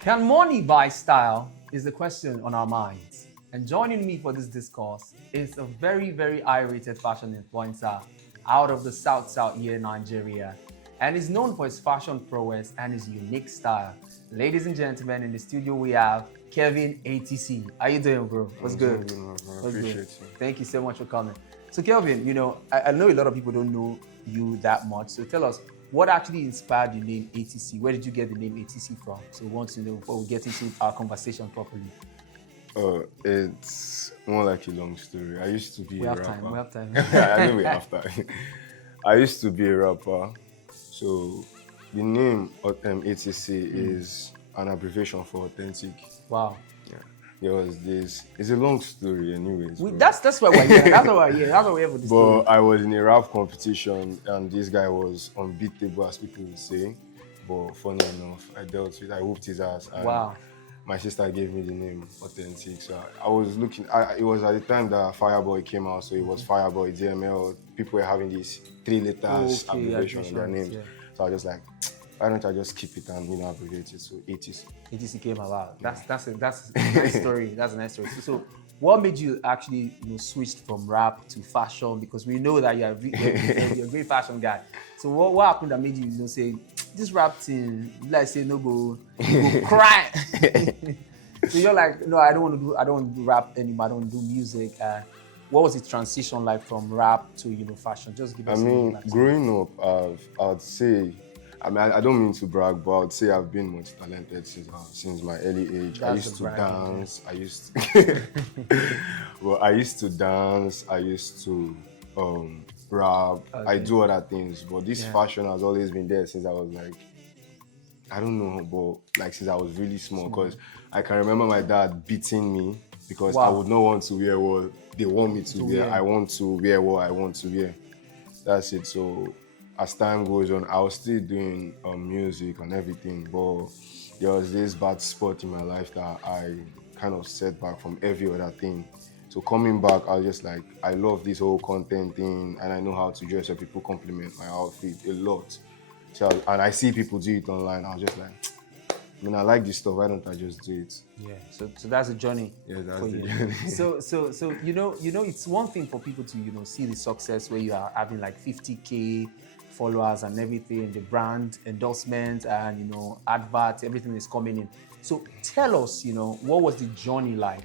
Can money buy style? Is the question on our minds. And joining me for this discourse is a very, very high-rated fashion influencer out of the South here in Nigeria. And is known for his fashion prowess and his unique style. Ladies and gentlemen, in the studio we have Kelvin ATC. How you doing, bro? What's good? Appreciate you. Thank you so much for coming. So Kelvin, I know a lot of people don't know you that much. So tell us, what actually inspired the name ATC? Where did you get the name ATC from? So we want to know before we get into our conversation properly. It's more like a long story. I used to be a rapper. We have time. I know we have time. I used to be a rapper. So the name ATC is an abbreviation for authentic. Wow. Yeah. There was this. It's a long story, anyways. That's why we're here. That's why we're here. That's why we're here for this story. But I was in a rap competition, and this guy was unbeatable, as people would say. But funny enough, I whooped his ass. And Wow. My sister gave me the name Authentic. So I was looking, it was at the time that Fireboy came out, so it was Fireboy, DML. People were having these 3 letters abbreviation in their names. Yeah. So I was just like, why don't I just keep it and abbreviate it? So ATC. ATC came about. That's a nice story. That's a nice story. So what made you actually switch from rap to fashion? Because we know that you're a great fashion guy. So what happened that made you say this rap thing? Like say no go cry. So you're like, no, I don't want to do rap anymore. I don't do music. What was the transition like from rap to fashion? Just give us. Growing up, I'd say. I don't mean to brag, but I'd say I've been multi-talented since my early age. That's I used to dance. Yeah. I used to, I used to dance. I used to rap. Okay. I do other things, but this fashion has always been there since I was like, I don't know, but like since I was really small. Because I can remember my dad beating me because I would not want to wear what they want me to wear. I want to wear what I want to wear. That's it. So as time goes on, I was still doing music and everything, but there was this bad spot in my life that I kind of set back from every other thing. So coming back, I was just like, I love this whole content thing, and I know how to dress, so people compliment my outfit a lot. So and I see people do it online. I was just like, I like this stuff. Why don't I just do it? Yeah. So that's a journey. Yeah, that's the journey. So it's one thing for people to see the success where you are having like 50K followers and everything, the brand endorsement and adverts, everything is coming in. So tell us, what was the journey like?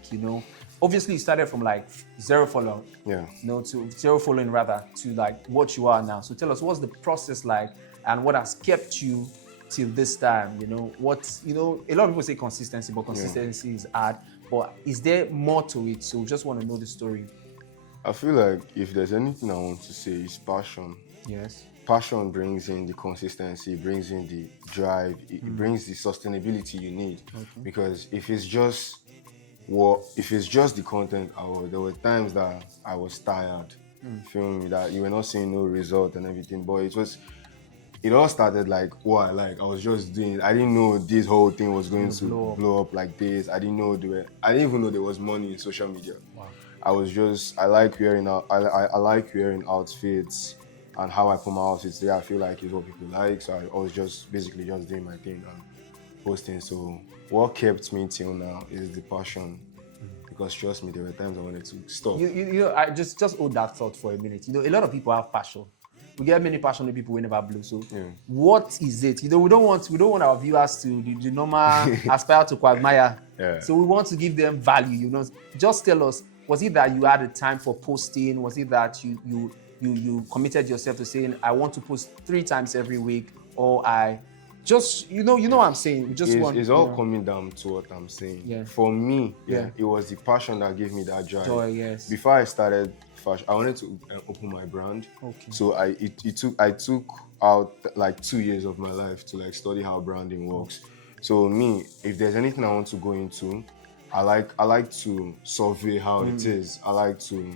Obviously you started from like 0 follow, to 0 following rather, to like what you are now. So tell us, what's the process like, and what has kept you till this time? A lot of people say consistency, but consistency is hard. But is there more to it? So just want to know the story. I feel like if there's anything I want to say, it's passion. Yes. Passion brings in the consistency, brings in the drive, it brings the sustainability you need. Okay. Because if it's just the content, there were times that I was tired. Feel me? That you were not seeing no result and everything. But it all started like what I like. I was just doing it. I didn't know this whole thing was going to blow up like this. I didn't even know there was money in social media. Wow. I like wearing outfits. And how I put my outfits there, I feel like is what people like. So I was just basically just doing my thing and posting. So what kept me till now is the passion. Because trust me, there were times I wanted to stop. I just hold that thought for a minute. A lot of people have passion. We get many passionate people who never blow. So what is it? We don't want our viewers to the normal aspire to quagmire. Yeah. So we want to give them value. Just tell us, was it that you had a time for posting? Was it that you committed yourself to saying, I want to post 3 times every week, or I just, what I'm saying? It's all coming down to what I'm saying. Yeah. For me, it was the passion that gave me that drive. Joy, yes. Before I started fashion, I wanted to open my brand. Okay. So I took out like 2 years of my life to like study how branding works. So if there's anything I want to go into, I like to survey how it is. I like to,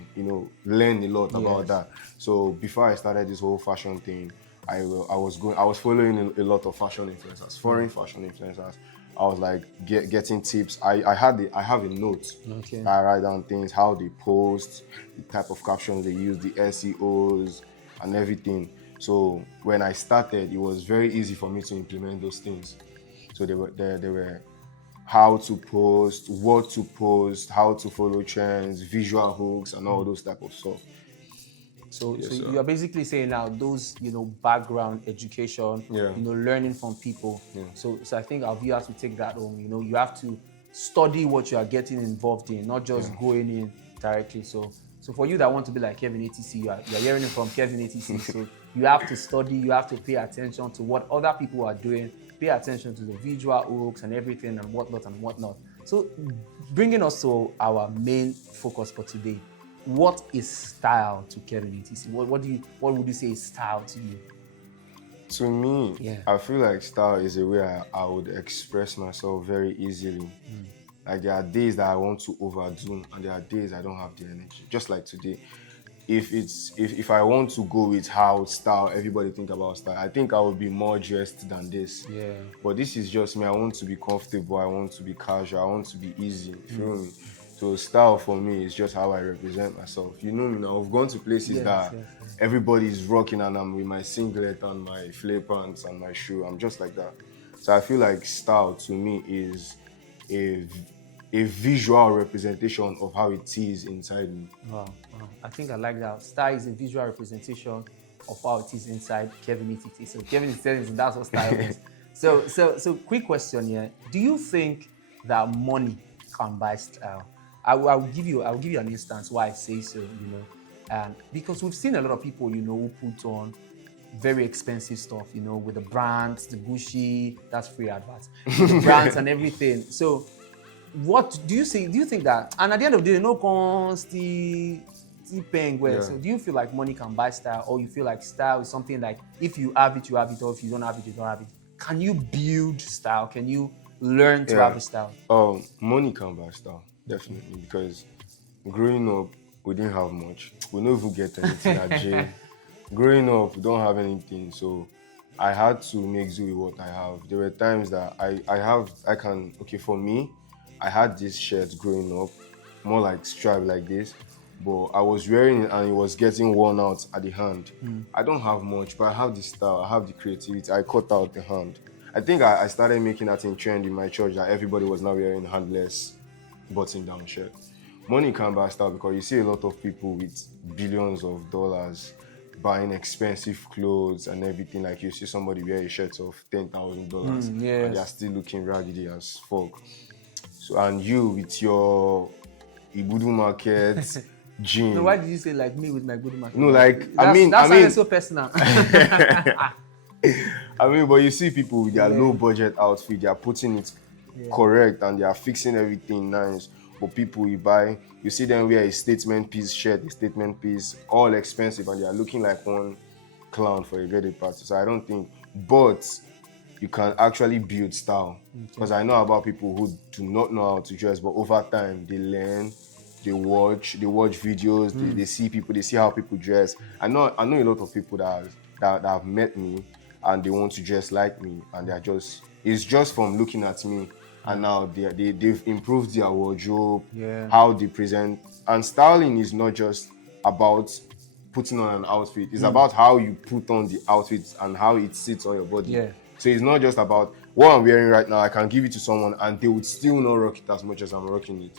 learn a lot about that. So before I started this whole fashion thing, I was following a lot of fashion influencers, foreign fashion influencers. I was like getting tips. I have a note. Okay. I write down things, how they post, the type of captions they use, the SEOs, and everything. So when I started, it was very easy for me to implement those things. So they were how to post, what to post, how to follow trends, visual hooks, and all those type of stuff. So, Yes, so sir. you are basically saying now those, background education, Yeah. learning from people. Yeah. So I think our viewers will take that home. You have to study what you are getting involved in, not just going in directly. So for you that want to be like Kevin ATC, you are hearing it from Kevin ATC. So you have to study, you have to pay attention to what other people are doing, pay attention to the visual hooks and everything and whatnot and whatnot. So bringing us to our main focus for today. What is style to Kevin ATC? What would you say is style to you? To me, Yeah. I feel like style is a way I would express myself very easily. Like there are days that I want to overdo, and there are days I don't have the energy. Just like today, if I want to go with how style everybody think about style, I think I would be more dressed than this. Yeah. But this is just me. I want to be comfortable. I want to be casual. I want to be easy. You feel me? So style for me is just how I represent myself. You know me now. I've gone to places that everybody's rocking and I'm with my singlet and my flare pants and my shoe. I'm just like that. So I feel like style to me is a a visual representation of how it is inside me. Wow. I think I like that. Style is a visual representation of how it is inside Kevin ATC. So Kevin is telling us that's what style is. So quick question here. Do you think that money can buy style? I'll give you an instance why I say so, and because we've seen a lot of people, who put on very expensive stuff, with the brands, the Gucci, that's free advert, the brands and everything. So what do you see? Do you think that, and at the end of the day, no consti paying well? Yeah. So do you feel like money can buy style, or you feel like style is something like if you have it, you have it, or if you don't have it, you don't have it? Can you build style? Can you learn to have a style? Money can buy style, definitely, because growing up, we didn't have much. We don't even get anything at jail. Growing up, we don't have anything, so I had to make do with what I have. There were times that for me, I had this shirt growing up, more like stripe like this, but I was wearing it and it was getting worn out at the hand. I don't have much, but I have the style, I have the creativity. I cut out the hand. I think I started making that in trend in my church that everybody was now wearing handless button-down shirt. Money can buy style because you see a lot of people with billions of dollars buying expensive clothes and everything. Like you see somebody wear a shirt of $10,000 and they are still looking raggedy as fuck. So, and you with your Ibudu market jean. So why did you say like me with my good market? No, like that sounded so personal. But you see people with their low budget outfit, they are putting it correct and they are fixing everything nice. But people you see them wear a statement piece shirt, a statement piece, all expensive, and they are looking like one clown for a birthday party. So I don't think, but you can actually build style. Because I know about people who do not know how to dress, but over time they learn, they watch videos, they see people, they see how people dress. I know a lot of people that have met me and they want to dress like me, and it's just from looking at me. And now they've improved their wardrobe, how they present. And styling is not just about putting on an outfit. It's about how you put on the outfit and how it sits on your body. Yeah. So it's not just about what I'm wearing right now. I can give it to someone and they would still not rock it as much as I'm rocking it.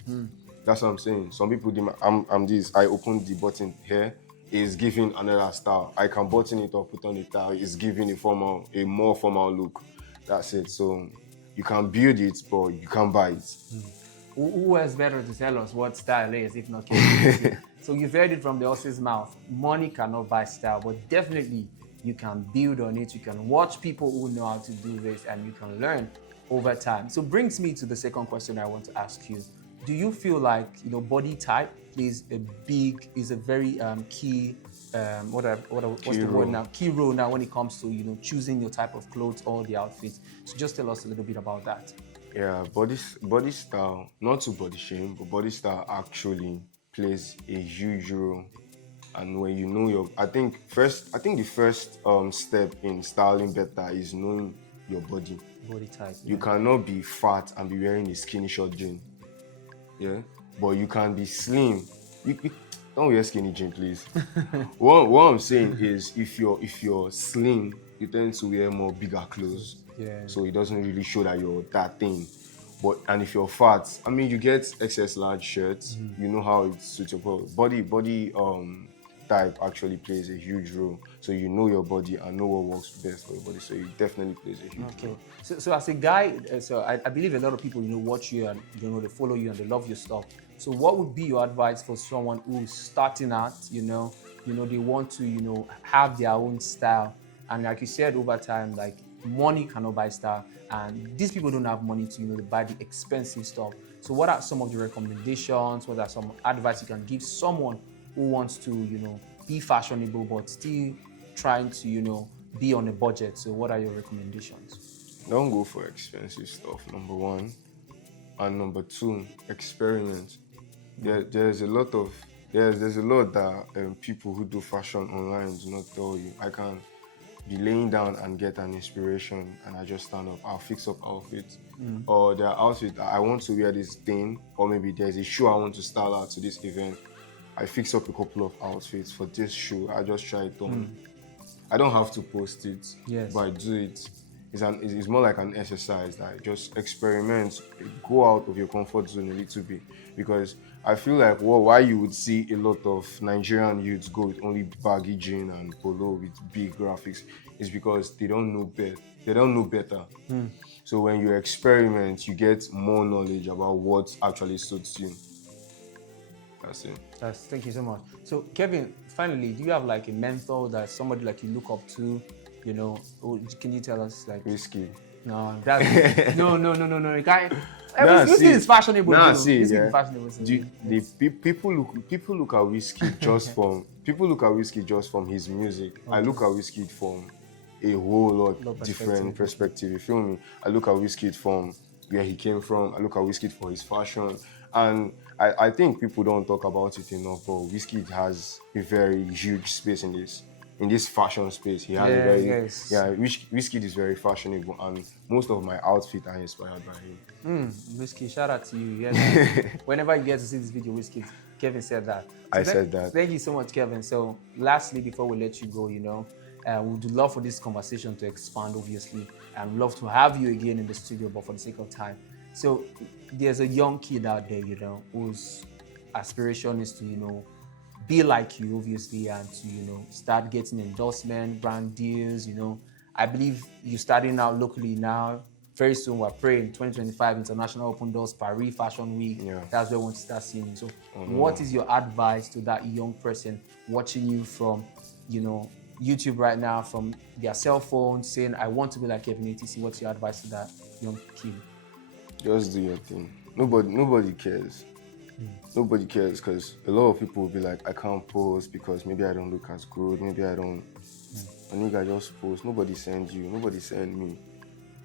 That's what I'm saying. Some people, I'm this. I opened the button here. It's giving another style. I can button it or put on the tie. It's giving a more formal look. That's it. So you can build it, but you can't buy it. Who is better to tell us what style is, if not Kevin? So you've heard it from the horse's mouth. Money cannot buy style, but definitely you can build on it. You can watch people who know how to do this, and you can learn over time. So brings me to the second question I want to ask you. Do you feel like body type plays is a very key key role now when it comes to choosing your type of clothes or the outfit? So just tell us a little bit about that. Yeah, body style, not to body shame, but body style actually plays a huge role. And when you know I think the first step in styling better is knowing your body. Body type. You cannot be fat and be wearing a skinny short jean. Yeah, but you can be slim. don't wear skinny jean, please. What I'm saying is, if you're slim, you tend to wear more bigger clothes. Yeah. So it doesn't really show that you're that thing. And if you're fat, I mean, you get XS large shirts. You know how it suits your body. Type actually plays a huge role. So you know your body and know what works best for your body. So it definitely plays a huge role. So as a guy, I believe a lot of people watch you and they follow you and they love your stuff. So what would be your advice for someone who's starting out? They want to have their own style, and like you said, over time, like money cannot buy style, and these people don't have money to buy the expensive stuff. So what are some of the recommendations? What are some advice you can give someone who wants to be fashionable but still trying to be on a budget? So what are your recommendations? Don't go for expensive stuff, number one. And number two, experiment. There's a lot that people who do fashion online do not tell you. I can be laying down and get an inspiration and I just stand up, I'll fix up outfits. Or there are outfits that I want to wear this thing, or maybe there's a shoe I want to style out to this event. I fix up a couple of outfits for this shoe. I just try it on. I don't have to post it, but I do it. It's more like an exercise. Like, just experiment, go out of your comfort zone a little bit. Because I feel like why you would see a lot of Nigerian youths go with only baggy jean and polo with big graphics is because they don't know better. They don't know better. So when you experiment, you get more knowledge about what actually suits you. That's it. Thank you so much. So Kelvin, finally, do you have like a mentor that somebody like you look up to? Can you tell us like Whiskey? No, that's no. You can't. Whiskey is fashionable. Whiskey is fashionable. People look at Whiskey just from his music. Okay. I look at Whiskey from a whole lot different perspective. You feel me? I look at Whiskey from where he came from. I look at Whiskey for his fashion, and I think people don't talk about it enough. But Whiskey has a very huge space in this fashion space. He has Whiskey is very fashionable, and most of my outfits are inspired by him. Whiskey, shout out to you. Yes, whenever you get to see this video, Whiskey, Kelvin said that. I said that. Thank you so much, Kelvin. So lastly, before we let you go, we would love for this conversation to expand, obviously, and love to have you again in the studio, but for the sake of time. So there's a young kid out there, whose aspiration is to, be like you, obviously, and to, start getting endorsement, brand deals. I believe you're starting out locally now. Very soon, we're praying 2025 International Open Doors Paris Fashion Week. Yeah. That's where we want to start seeing you. So what is your advice to that young person watching you from, YouTube right now, from their cell phone, saying, I want to be like Kelvin ATC? What's your advice to that young kid? Just do your thing. Nobody cares. Nobody cares, because a lot of people will be like, I can't post because maybe I don't look as good, maybe I don't. I think I just post. Nobody sends you. Nobody send me.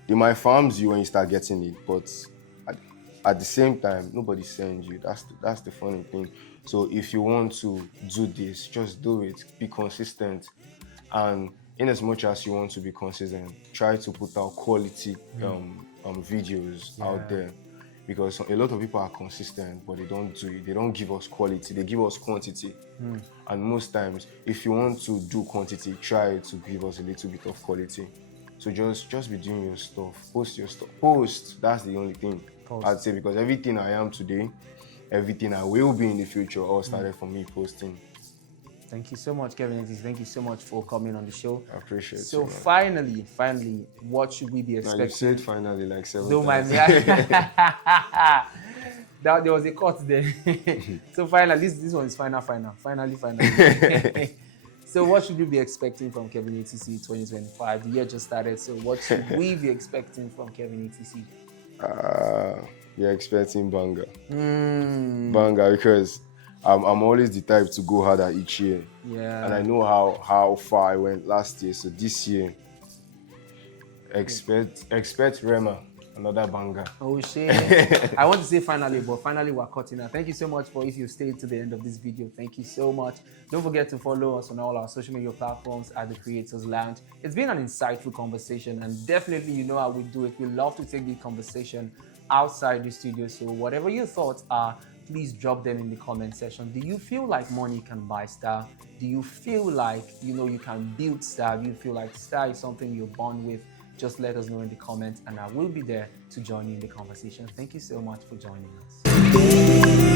They might farm you when you start getting it, but at the same time, nobody sends you. That's the funny thing. So if you want to do this, just do it. Be consistent, and in as much as you want to be consistent, try to put out quality videos out there. Because a lot of people are consistent, but they don't do it. They don't give us quality. They give us quantity. And most times, if you want to do quantity, try to give us a little bit of quality. So just be doing your stuff. Post your stuff. Post. That's the only thing I'd say, because everything I am today, everything I will be in the future, all started from me posting. Thank you so much, Kelvin. Thank you so much for coming on the show. I appreciate it. So finally, what should we be expecting? Now you said finally like 7 times. Don't mind me. There was a cut there. So finally, this one is final. Finally. So what should we be expecting from Kelvin ATC 2025? The year just started, so what should we be expecting from Kelvin ATC? You're expecting banger. Banger, because I'm always the type to go harder each year. Yeah. And I know how far I went last year. So this year, expect Rema, another banger. Oh shit. I want to say finally, but finally we're cutting out. Thank you so much if you stayed to the end of this video. Thank you so much. Don't forget to follow us on all our social media platforms at The Creators Lounge. It's been an insightful conversation, and definitely you know how we do it. We love to take the conversation outside the studio. So whatever your thoughts are, please drop them in the comment section. Do you feel like money can buy style? Do you feel like you can build style? Do you feel like style is something you're born with? Just let us know in the comments, and I will be there to join you in the conversation. Thank you so much for joining us.